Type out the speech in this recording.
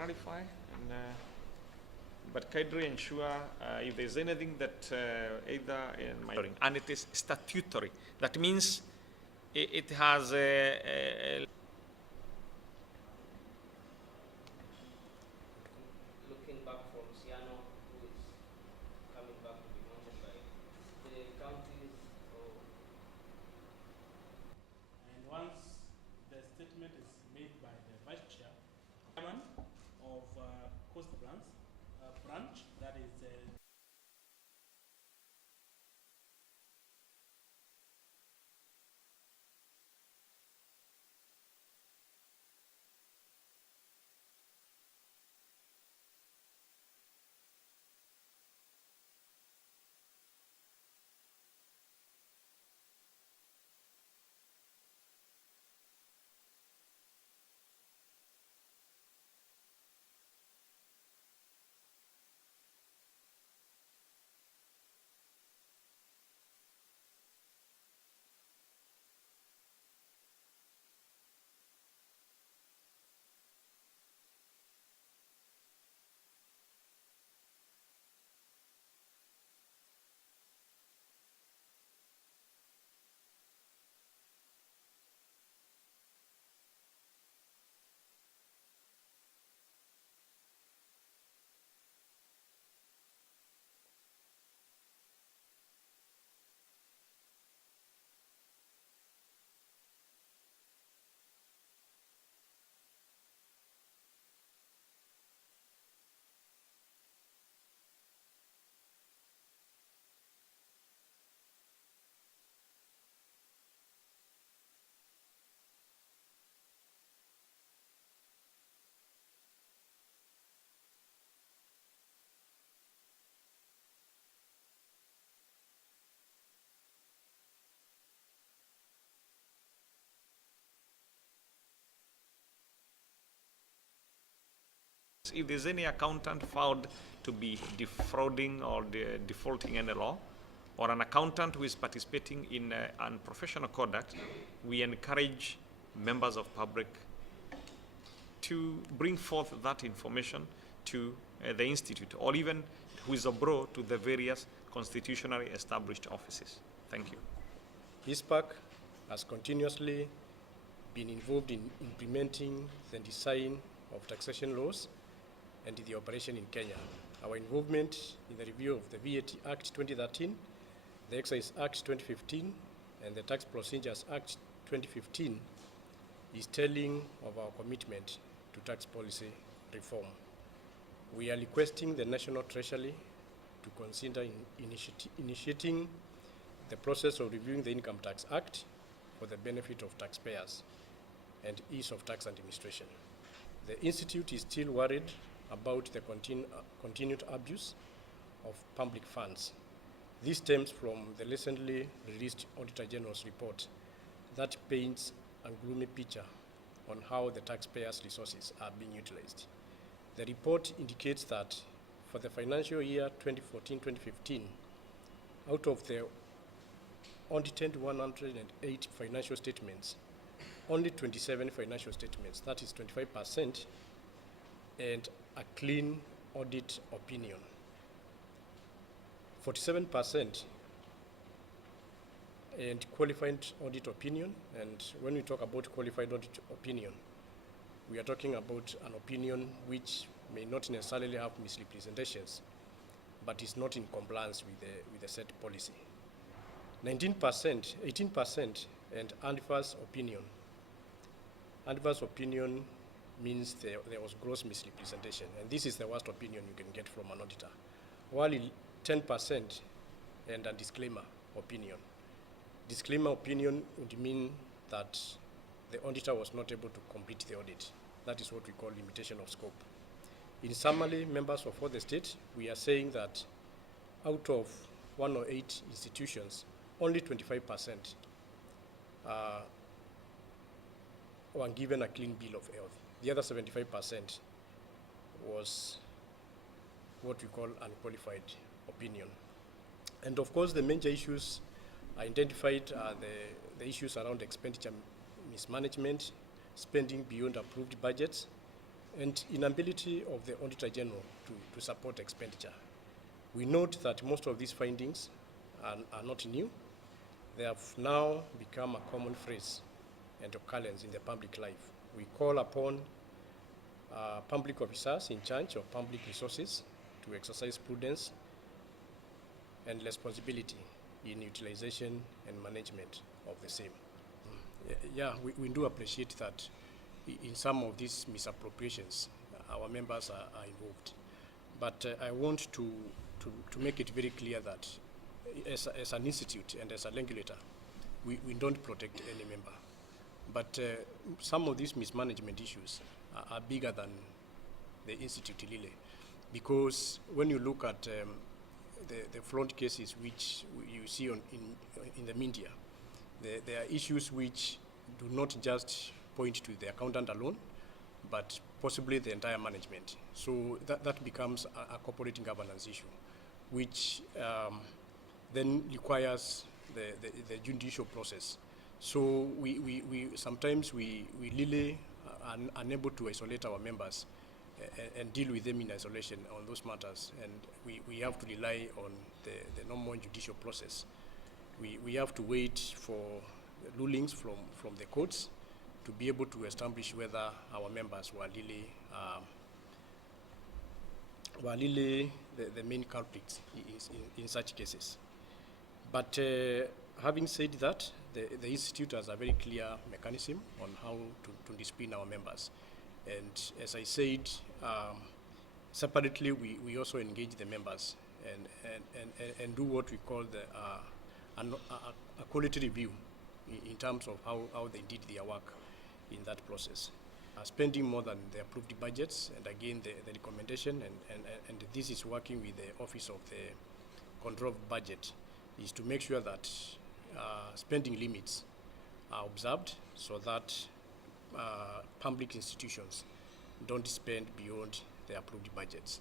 clarify, and, but kindly ensure if there's anything that either in my and it is statutory. That means it has a looking back from Siano, who is coming back to be mounted by the counties. And once the statement is made by the vice chairman of Coast branch, that is if there's any accountant found to be defrauding or defaulting any law, or an accountant who is participating in unprofessional conduct, we encourage members of public to bring forth that information to the institute, or even who is abroad to the various constitutionally established offices. Thank you. ICPAK has continuously been involved in implementing the design of taxation laws and the operation in Kenya. Our involvement in the review of the VAT Act 2013, the Excise Act 2015, and the Tax Procedures Act 2015 is telling of our commitment to tax policy reform. We are requesting the National Treasury to consider initiating the process of reviewing the Income Tax Act for the benefit of taxpayers and ease of tax administration. The Institute is still worried about the continued abuse of public funds. This stems from the recently released Auditor General's report that paints a gloomy picture on how the taxpayers' resources are being utilized. The report indicates that for the financial year 2014-2015, out of the audited 108 financial statements, only 27 financial statements, that is 25%, and a clean audit opinion. 47% and qualified audit opinion. And when we talk about qualified audit opinion, we are talking about an opinion which may not necessarily have misrepresentations, but is not in compliance with the set policy. 19%, 18%, and adverse opinion. Adverse opinion means there was gross misrepresentation, and this is the worst opinion you can get from an auditor. While 10% and a disclaimer opinion. Disclaimer opinion would mean that the auditor was not able to complete the audit. That is what we call limitation of scope. In summary, members of all the state, we are saying that out of 108 institutions, only 25% were given a clean bill of health. The other 75% was what we call unqualified opinion. And of course, the major issues identified are the issues around expenditure mismanagement, spending beyond approved budgets, and inability of the Auditor General to support expenditure. We note that most of these findings are not new. They have now become a common phrase and occurrence in the public life. We call upon public officers in charge of public resources to exercise prudence and responsibility in utilization and management of the same. Yeah, we do appreciate that in some of these misappropriations, our members are involved. But I want to make it very clear that as an institute and as a regulator, we don't protect any member. But some of these mismanagement issues are bigger than the institute really, because when you look at the fraud cases which you see in the media, there are issues which do not just point to the accountant alone, but possibly the entire management. So that becomes a corporate governance issue, which then requires the judicial process. So we sometimes we really are unable to isolate our members and deal with them in isolation on those matters, and we have to rely on the normal judicial process. We have to wait for rulings from the courts to be able to establish whether our members were really the main culprits in such cases. But having said that, the Institute has a very clear mechanism on how to discipline our members. And as I said, separately we also engage the members and do what we call a quality review in terms of how they did their work in that process. Spending more than the approved budgets, and again the recommendation, and this is working with the Office of the Control of Budget, is to make sure that spending limits are observed so that public institutions don't spend beyond the approved budgets.